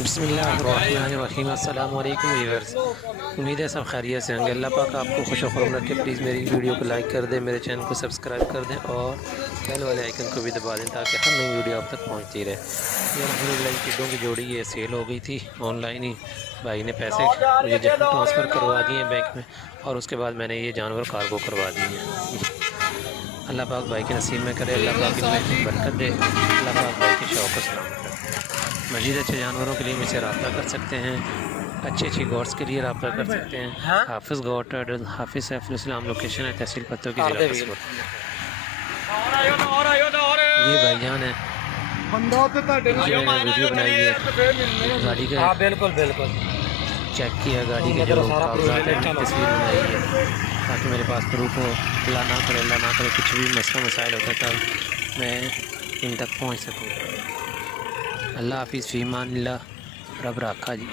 बिस्मिल्लाहिर्रहमानिर्रहीम। अस्सलाम वालेकुम व्यूअर्स, उम्मीद है सब खैरियत से होंगे। अल्लाह पाक आपको खुश खुर्रम रखे। प्लीज़ मेरी वीडियो को लाइक कर दें, मेरे चैनल को सब्सक्राइब कर दें और बेल वाले आइकन को भी दबा दें ताकि हर नई वीडियो आप तक पहुंचती रहे। ये अल्हम्दुलिल्लाह टिड्डों की जोड़ी ये सेल हो गई थी ऑनलाइन ही। भाई ने पैसे मुझे ट्रांसफ़र करवा दिए बैंक में और उसके बाद मैंने ये जानवर कार्गो करवा दिए हैं। अल्लाह पाक भाई के नसीब में करे, अल्लाह पाक इनमें बरकत दे, अल्लाह पाक भाई के शौक़ को सलामत रखे। मज़ीद अच्छे जानवरों के लिए मुझसे रब्ता कर सकते हैं, अच्छी गोट्स के लिए रब्ता कर सकते हैं। हाफिज़ गोट हाफिज़ सैफुल इस्लाम, लोकेशन है तहसील पत्तों की, ज़िला कसरत। ये भाईजान है, वीडियो बनाई है गाड़ी का। हाँ बिल्कुल बिल्कुल चेक किया गाड़ी के जो कागजात हैं, तस्वीर बनाई है ताकि मेरे पास प्रूफ हो। अल्लाह ना करे कुछ भी मसला मसाइल होता था मैं इन तक पहुंच सकूं। अल्लाह हाफिज़, फ़ी अमान अल्लाह, रब रखा जी।